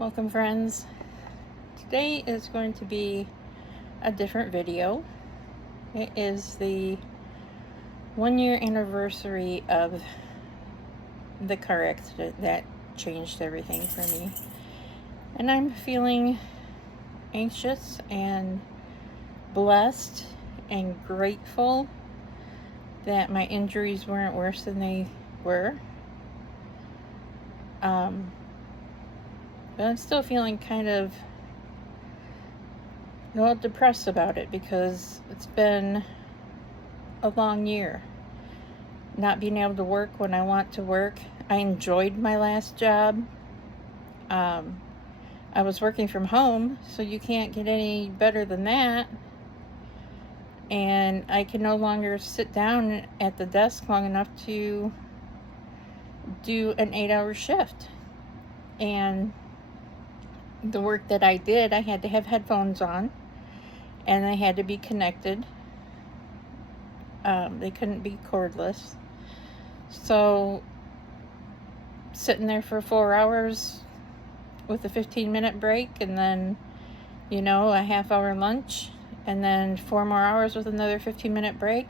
Welcome, friends. Today is going to be a different video. It is the 1-year anniversary of the car accident that changed everything for me. And I'm feeling anxious and blessed and grateful that my injuries weren't worse than they were. But I'm still feeling kind of depressed about it because it's been a long year. Not being able to work when I want to work. I enjoyed my last job. I was working from home, so you can't get any better than that. And I can no longer sit down at the desk long enough to do an 8-hour shift. And the work that I did, I had to have headphones on, and they had to be connected. They couldn't be cordless. So sitting there for 4 hours with a 15-minute break, and then a half-hour lunch, and then 4 more hours with another 15-minute break.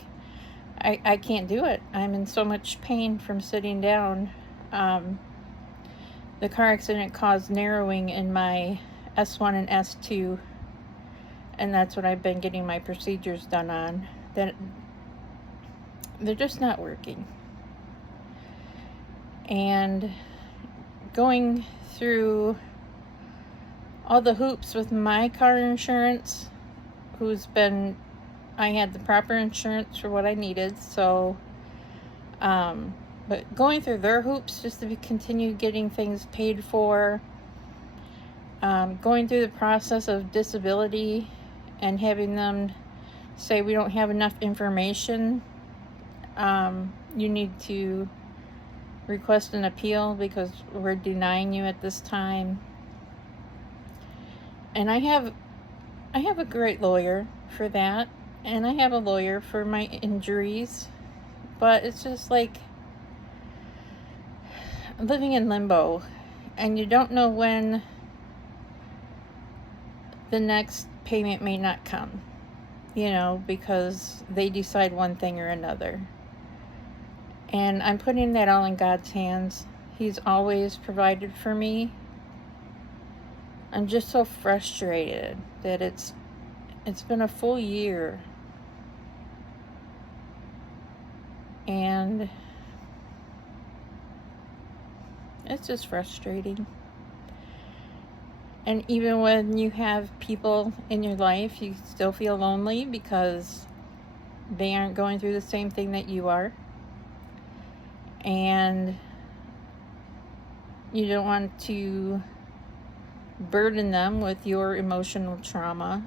I can't do it. I'm in so much pain from sitting down. The car accident caused narrowing in my S1 and S2, and that's what I've been getting my procedures done on. That they're just not working. And going through all the hoops with my car insurance, I had the proper insurance for what I needed, so but going through their hoops just to continue getting things paid for, going through the process of disability and having them say we don't have enough information, you need to request an appeal because we're denying you at this time. And I have a great lawyer for that, and I have a lawyer for my injuries, but it's just like living in limbo, and you don't know when the next payment may not come, because they decide one thing or another. And I'm putting that all in God's hands. He's always provided for me. I'm just so frustrated that it's been a full year, and it's just frustrating. And even when you have people in your life, you still feel lonely because they aren't going through the same thing that you are. And you don't want to burden them with your emotional trauma.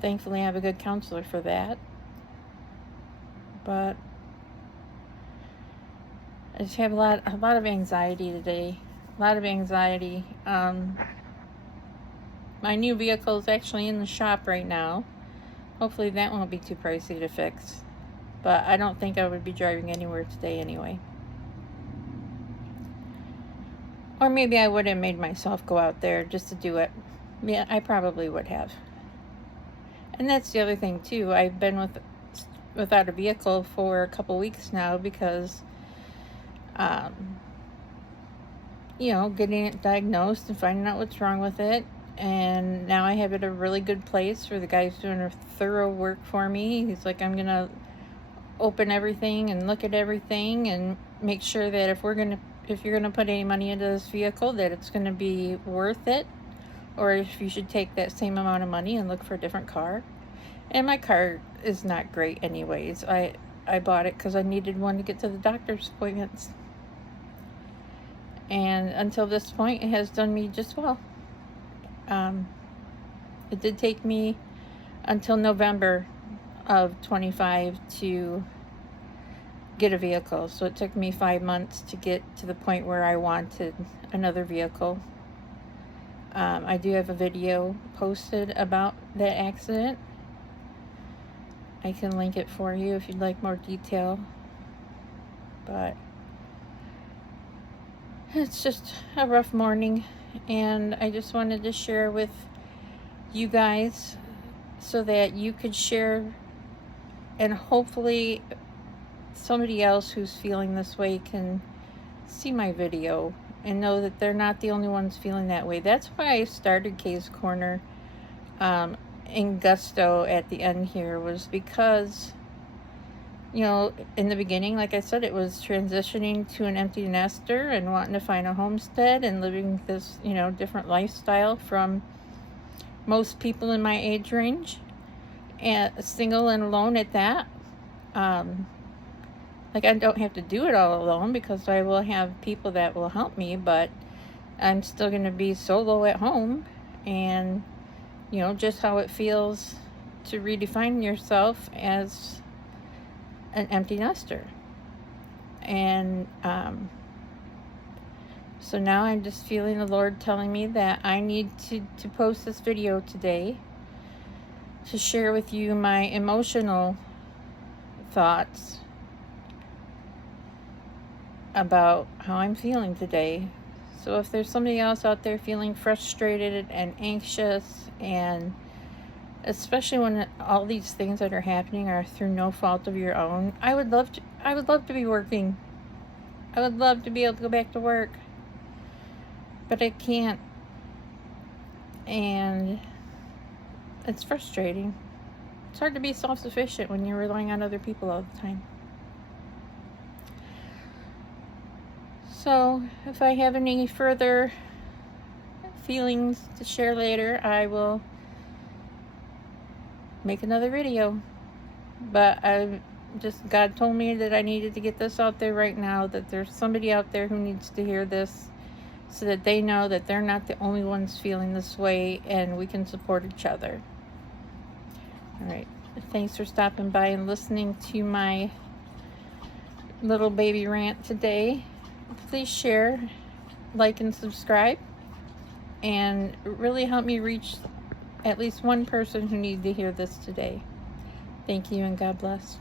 Thankfully, I have a good counselor for that. But I just have a lot of anxiety today. A lot of anxiety. My new vehicle is actually in the shop right now. Hopefully that won't be too pricey to fix. But I don't think I would be driving anywhere today anyway. Or maybe I would have made myself go out there just to do it. Yeah, I probably would have. And that's the other thing too. I've been without a vehicle for a couple weeks now because getting it diagnosed and finding out what's wrong with it. And now I have it at a really good place where the guy's doing a thorough work for me. He's like, I'm gonna open everything and look at everything and make sure that if you're gonna put any money into this vehicle, that it's gonna be worth it, or if you should take that same amount of money and look for a different car. And my car is not great anyways. I bought it because I needed one to get to the doctor's appointments. And until this point, it has done me just well. It did take me until November of 25 to get a vehicle. So it took me 5 months to get to the point where I wanted another vehicle. I do have a video posted about that accident. I can link it for you if you'd like more detail. But It's just a rough morning, and I just wanted to share with you guys so that you could share, and hopefully somebody else who's feeling this way can see my video and know that they're not the only ones feeling that way. That's why I started Kay's Korner in gusto at the end here, was because, you know, in the beginning, like I said, it was transitioning to an empty nester and wanting to find a homestead and living this, you know, different lifestyle from most people in my age range, and single and alone at that. Like, I don't have to do it all alone because I will have people that will help me, but I'm still going to be solo at home, and, you know, just how it feels to redefine yourself as an empty nester. And so now I'm just feeling the Lord telling me that I need to post this video today to share with you my emotional thoughts about how I'm feeling today. So if there's somebody else out there feeling frustrated and anxious, and especially when all these things that are happening are through no fault of your own, I would love to be working. I would love to be able to go back to work, but I can't. And it's frustrating. It's hard to be self-sufficient when you're relying on other people all the time. So if I have any further feelings to share later, I will make another video. But God told me that I needed to get this out there right now, that there's somebody out there who needs to hear this, so that they know that they're not the only ones feeling this way, and we can support each other. All right. Thanks for stopping by and listening to my little baby rant today. Please share, like, and subscribe, and really help me reach at least one person who needs to hear this today. Thank you, and God bless.